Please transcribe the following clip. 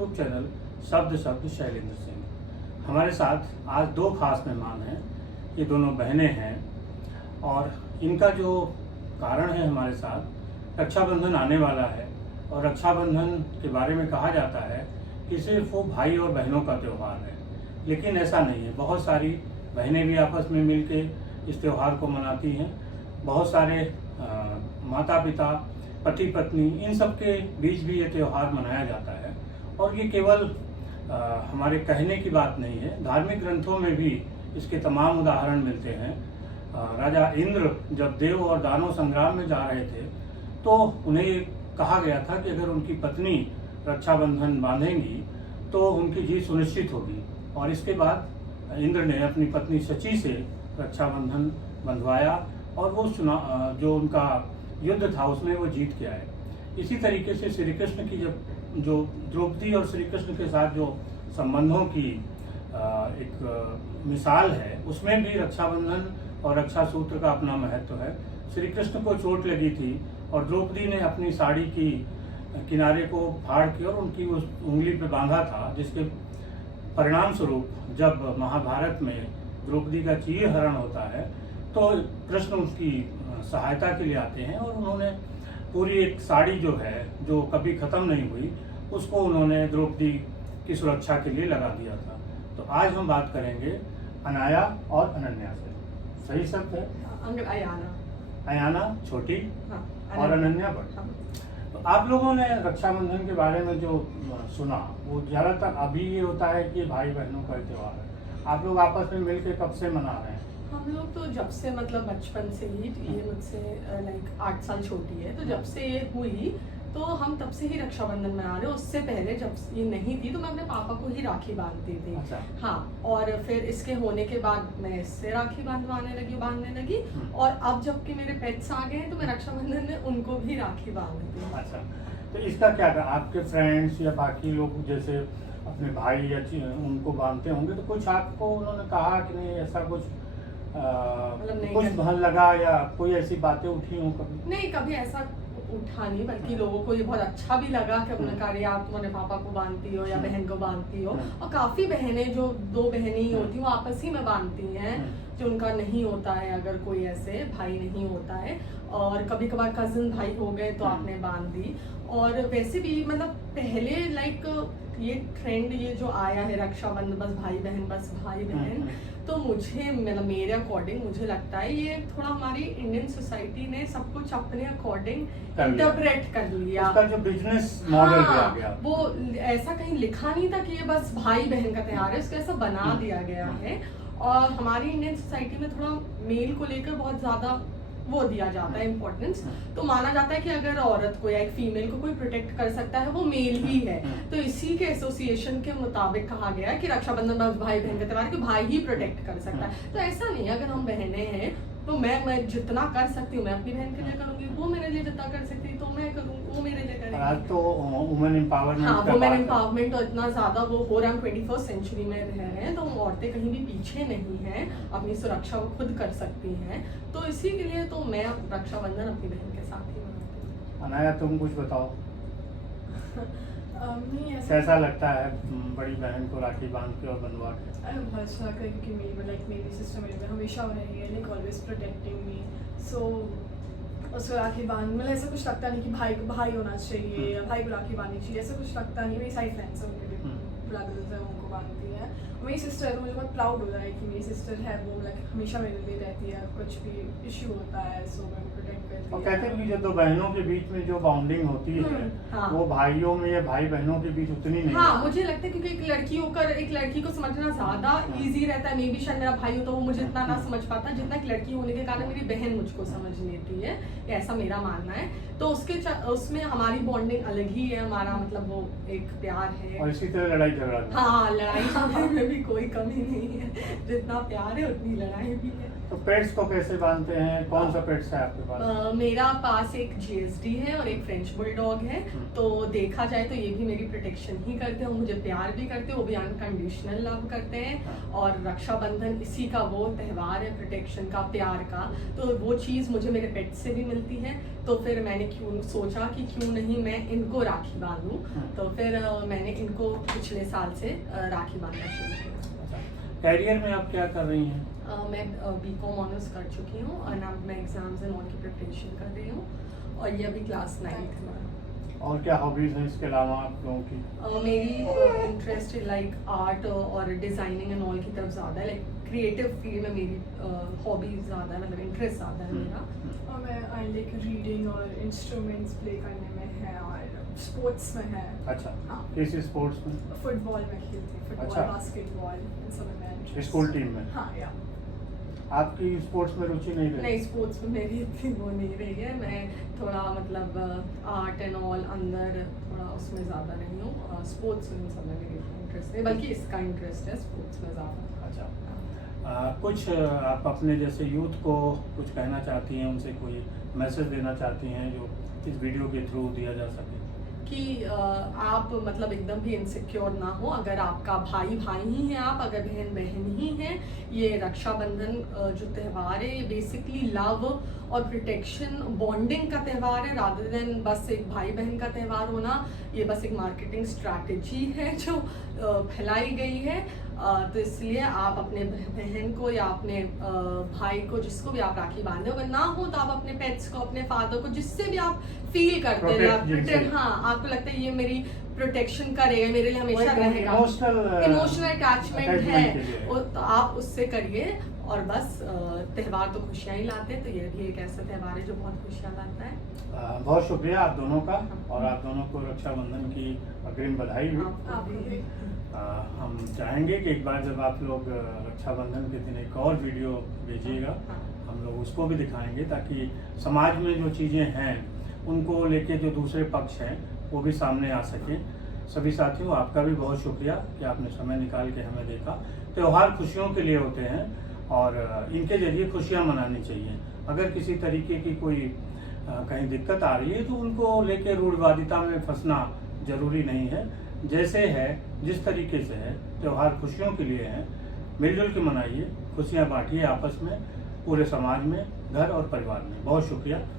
YouTube channel शब्द शब्द शैलेंद्र सिंह। हमारे साथ आज दो खास मेहमान हैं। ये दोनों बहनें हैं और इनका जो कारण है हमारे साथ, रक्षाबंधन आने वाला है और रक्षाबंधन के बारे में कहा जाता है कि सिर्फ वो भाई और बहनों का त्यौहार है, लेकिन ऐसा नहीं है। बहुत सारी बहनें भी आपस में मिलके इस त्यौहार को मनाती हैं। बहुत सारे माता पिता, पति पत्नी, इन सब के बीच भी ये त्यौहार मनाया जाता है। और ये केवल हमारे कहने की बात नहीं है, धार्मिक ग्रंथों में भी इसके तमाम उदाहरण मिलते हैं। राजा इंद्र जब देव और दानव संग्राम में जा रहे थे तो उन्हें कहा गया था कि अगर उनकी पत्नी रक्षाबंधन बांधेंगी तो उनकी जीत सुनिश्चित होगी। और इसके बाद इंद्र ने अपनी पत्नी शची से रक्षाबंधन बंधवाया और वो जो उनका युद्ध था उसमें वो जीत के आए। इसी तरीके से श्री कृष्ण की जो द्रौपदी और श्री कृष्ण के साथ जो संबंधों की एक मिसाल है, उसमें भी रक्षाबंधन और रक्षा सूत्र का अपना महत्व है। श्री कृष्ण को चोट लगी थी और द्रौपदी ने अपनी साड़ी की किनारे को फाड़ के और उनकी उस उंगली पे बांधा था, जिसके परिणाम स्वरूप जब महाभारत में द्रौपदी का चीरहरण होता है तो कृष्ण उसकी सहायता के लिए आते हैं और उन्होंने पूरी एक साड़ी जो है, जो कभी खत्म नहीं हुई, उसको उन्होंने द्रौपदी की सुरक्षा के लिए लगा दिया था। तो आज हम बात करेंगे अनाया और अनन्या से। सही शब्द है? अयाना छोटी, हाँ, और अनन्या बड़ी। हाँ। तो आप लोगों ने रक्षाबंधन के बारे में जो सुना वो ज्यादातर अभी ये होता है कि भाई बहनों का त्योहार है। आप लोग आपस में मिलकर कब से मना रहे हैं? हम लोग तो जब से मतलब बचपन से ही, ये मुझसे लाइक 8 साल छोटी है, तो जब से ये हुई तो हम तब से ही रक्षाबंधन मना रहे हैं। उससे पहले जब ये नहीं थी तो मैं अपने पापा को ही राखी बांधती थी। अच्छा। हाँ, और फिर इसके होने के बाद मैं इससे राखी बांधने लगी और अब जबकि मेरे पेट्स आ गए हैं तो मैं रक्षाबंधन में उनको भी राखी बांधती हूँ। अच्छा, तो इसका क्या था? आपके फ्रेंड्स या बाकी लोग जैसे अपने भाई या उनको बांधते होंगे, तो कुछ आपको उन्होंने कहा कि नहीं ऐसा कुछ कुछ भल लगा या कोई ऐसी बातें उठी हो कभी? नहीं, कभी ऐसा उठा नहीं, बल्कि लोगों को ये बहुत अच्छा भी लगा कि अपने कार्य आप तुम्हारे पापा को बांधती हो या बहन को बांधती हो। और काफी बहनें जो 2 बहनें ही होती वो आपस ही में बांधती हैं, जो उनका नहीं होता है, अगर कोई ऐसे भाई नहीं होता है। और कभी कभार कजिन भाई हो गए तो आपने बांध दी। और वैसे भी मतलब पहले लाइक ये ट्रेंड ये जो आया है रक्षाबंधन बस भाई बहन, तो मुझे मतलब मेरे अकॉर्डिंग मुझे लगता है ये थोड़ा हमारी इंडियन सोसाइटी ने सब कुछ अपने अकॉर्डिंग इंटरप्रेट कर लिया। उसका जो बिजनेस मॉडल भी आ गया, वो ऐसा कहीं लिखा नहीं था कि ये बस भाई बहन का त्योहार है, उसको ऐसा बना दिया गया है। और हमारी इंडियन सोसाइटी में थोड़ा मेल को लेकर बहुत ज्यादा वो दिया जाता है इम्पोर्टेंस। तो माना जाता है कि अगर औरत को या एक फीमेल को कोई प्रोटेक्ट कर सकता है वो मेल ही है। तो इसी के एसोसिएशन के मुताबिक कहा गया है कि रक्षाबंधन बस भाई बहन का त्योहार, कि भाई ही प्रोटेक्ट कर सकता है। तो ऐसा नहीं है, अगर हम बहनें हैं तो मैं जितना कर सकती हूँ मैं अपनी बहन के लिए करूंगी, वो मेरे लिए जितना कर सकती है तो मैं करूँगी, वो मेरे लिए करेगी। आज तो वुमेन एम्पावरमेंट, हाँ, वुमेन एम्पावरमेंट तो इतना ज्यादा वो हो रहा है, हम 21st सेंचुरी में रह रहे हैं, तो औरतें कहीं भी पीछे नहीं हैं, अपनी सुरक्षा वो खुद कर सकती हैं। तो इसी के लिए तो मैं रक्षाबंधन अपनी बहन के साथ ही मनाती हूँ। अनाया, तुम कुछ बताओ। कैसा लगता है बड़ी बहन को राखी बांध के और बंधवा के? बहुत अच्छा लगता है क्योंकि मेरी सिस्टर मेरे में हमेशा रही है, लाइक ऑलवेज प्रोटेक्टिंग मी। सो उसको राखी बांध मतलब ऐसा कुछ लगता नहीं कि भाई को भाई होना चाहिए या भाई को राखी बांधनी चाहिए, ऐसा कुछ लगता नहीं। मेरी सारी फ्रेंड्स हैं, उनके भी ब्रदर्स हैं, उनको बांधती हैं। मेरी सिस्टर है तो मुझे बहुत प्राउड होता है कि मेरी सिस्टर है, वो लाइक हमेशा मेरे लिए रहती है, कुछ भी इश्यू होता है सो मैं प्रोटेक्ट करती हूँ। और कहते हैं कि जो 2 बहनों के बीच में जो बाउंडिंग होती है वो भाइयों में या भाई बहनों के बीच उतनी नहीं। हाँ, मुझे लगता है क्योंकि एक लड़की होकर एक लड़की को समझना ज्यादा इजी रहता है। मे बी शायद मेरा भाई हो तो वो मुझे इतना ना समझ पाता जितना एक लड़की होने के कारण मेरी बहन मुझको समझ लेती है, ऐसा मेरा मानना है। तो उसमें हमारी बॉन्डिंग अलग ही है, हमारा मतलब वो एक प्यार है। और इसी तरह लड़ाई झगड़ा। हाँ, लड़ाई झगड़े में भी कोई कमी नहीं है, जितना प्यार है उतनी लड़ाई भी है। तो पेट्स को कैसे बांधते हैं, कौन सा पेट्स है आपके पास? मेरा पास एक GSD है और एक फ्रेंच बुलडॉग है। तो देखा जाए तो ये भी मेरी प्रोटेक्शन ही करते हैं, मुझे प्यार भी करते हैं, वो भी अनकंडीशनल लव करते हैं। और रक्षाबंधन इसी का वो त्योहार है, प्रोटेक्शन का, प्यार का। तो वो चीज़ मुझे मेरे पेट से भी मिलती है, तो फिर मैंने सोचा कि क्यों नहीं मैं इनको राखी बांधूं। तो फिर मैंने इनको पिछले साल से राखी बांधना शुरू किया। कैरियर में आप क्या कर रही हैं? मैं BCom ऑनर्स कर चुकी हूँ और अब मैं एग्जाम्स एंड ऑल की प्रिपरेशन कर रही हूँ, और ये अभी क्लास 9th में है। और क्या हॉबीज हैं इसके अलावा आप लोगों की? मेरी इंटरेस्ट लाइक आर्ट और डिज़ाइनिंग एंड ऑल की तरफ ज़्यादा है, लाइक क्रिएटिव फील्ड में मेरी हॉबी ज़्यादा है, मतलब इंटरेस्ट ज़्यादा है मेरा। और मैं आई लाइक रीडिंग और इंस्ट्रूमेंट्स प्ले करने में है, और स्पोर्ट्स में है। अच्छा, हाँ। किस स्पोर्ट्स में? फुटबॉल में खेलती हूँ, फुटबॉल, अच्छा। बास्केटबॉल, इन सब में interest। स्कूल टीम में? हाँ, या आपकी स्पोर्ट्स में रुचि नहीं रही? नहीं, स्पोर्ट्स में मेरी इतनी वो नहीं रही है, मैं थोड़ा मतलब आर्ट एंड ऑल अंदर थोड़ा उसमें ज़्यादा नहीं हूँ। स्पोर्ट्स में सब में मेरी इंटरेस्ट नहीं, बल्कि इसका इंटरेस्ट है स्पोर्ट्स में ज़्यादा। अच्छा, कुछ आप अपने जैसे यूथ को कुछ कहना चाहती हैं, उनसे कोई मैसेज देना चाहती हैं जो इस वीडियो के थ्रू दिया जा सके? कि आप मतलब एकदम भी इनसिक्योर ना हो। अगर आपका भाई भाई ही है, आप अगर बहन बहन ही हैं, ये रक्षाबंधन जो त्यौहार है ये बेसिकली लव और प्रोटेक्शन बॉन्डिंग का त्यौहार है, रादर देन बस एक भाई बहन का त्यौहार होना। ये बस एक मार्केटिंग स्ट्रैटेजी है जो फैलाई गई है। तो इसलिए आप अपने बहन को या अपने भाई को, जिसको भी आप राखी बांधे, अगर ना हो तो आप अपने पेट्स को, अपने फादर को, जिससे भी आप फील करते हैं, हाँ आपको लगता है ये मेरी प्रोटेक्शन करेगा, मेरे लिए हमेशा रहेगा, इमोशनल अटैचमेंट है, तो आप उससे करिए। और बस त्यौहार तो खुशियाँ ही लाते हैं, तो ये भी एक ऐसा त्यौहार है जो बहुत खुशियाँ लाता है। बहुत शुक्रिया आप दोनों का, और आप दोनों को रक्षाबंधन की अग्रिम बधाई भी। आपको भी। हम चाहेंगे कि एक बार जब आप लोग रक्षाबंधन के दिन एक और वीडियो भेजिएगा, हम लोग उसको भी दिखाएंगे, ताकि समाज में जो चीज़ें हैं उनको लेके जो दूसरे पक्ष हैं वो भी सामने आ सकें। सभी साथियों, आपका भी बहुत शुक्रिया कि आपने समय निकाल के हमें देखा। त्यौहार खुशियों के लिए होते हैं और इनके जरिए खुशियाँ मनानी चाहिए। अगर किसी तरीके की कोई कहीं दिक्कत आ रही है तो उनको लेके रूढ़वादिता में फंसना जरूरी नहीं है। जैसे है, जिस तरीके से है, त्यौहार खुशियों के लिए है, मिलजुल के मनाइए, खुशियाँ बांटिए आपस में, पूरे समाज में, घर और परिवार में। बहुत शुक्रिया।